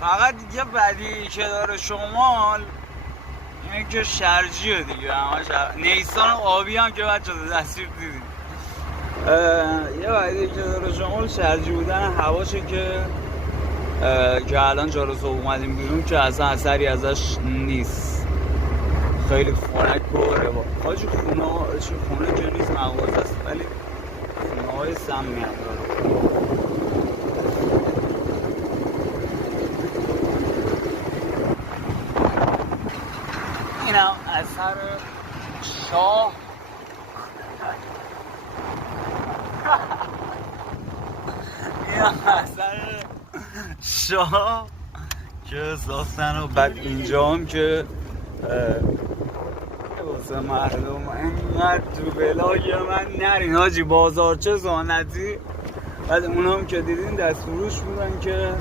فقط یه بدی که داره شمال اینه که شرجیه دیگه، همش نیسان آبی هم که بچه دستیر دیدیم. یه بدی که داره شمال شرجی بودن هواشه که الان جارسو اومدیم بیرون که اصلا اثری ازش نیست، خیلی خنک و روا. حاجی خونه که نیست، مغازه است، ولی خونه های سمی هم داره. اینم اثر شاه اینم اثر شاه که ساختن. و بعد اینجا هم که واسه مردم اینقدر تو بلاگ من نرین حاجی، بازارچه زانتی. بعد اونام که دیدین دست فروش بودن که